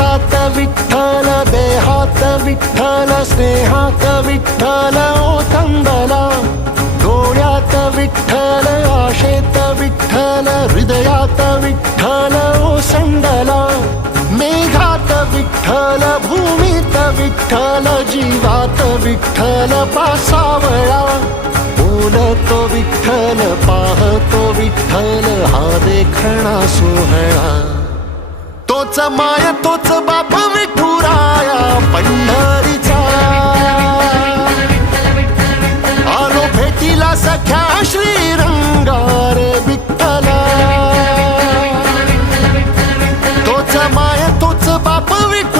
श्वासात विठ्ठल, देहात विठ्ठल, स्नेहात विठ्ठल ओथंबला. डोळ्यात विठ्ठल, आशेत विठ्ठल, हृदयात विठ्ठल ओसंडला. मेघात विठ्ठल, भूमीत विठ्ठल, जीवात विठ्ठल पासावळा. बोलतो विठ्ठल, पाहतो विठ्ठल, हा देखणा सोहळा. तोच माय तोच बाप विठुराया पंढरीचा. आलो भेटीला सख्या श्रीरंगार विठ्ठला. तोच माय तोच बाप विठुराया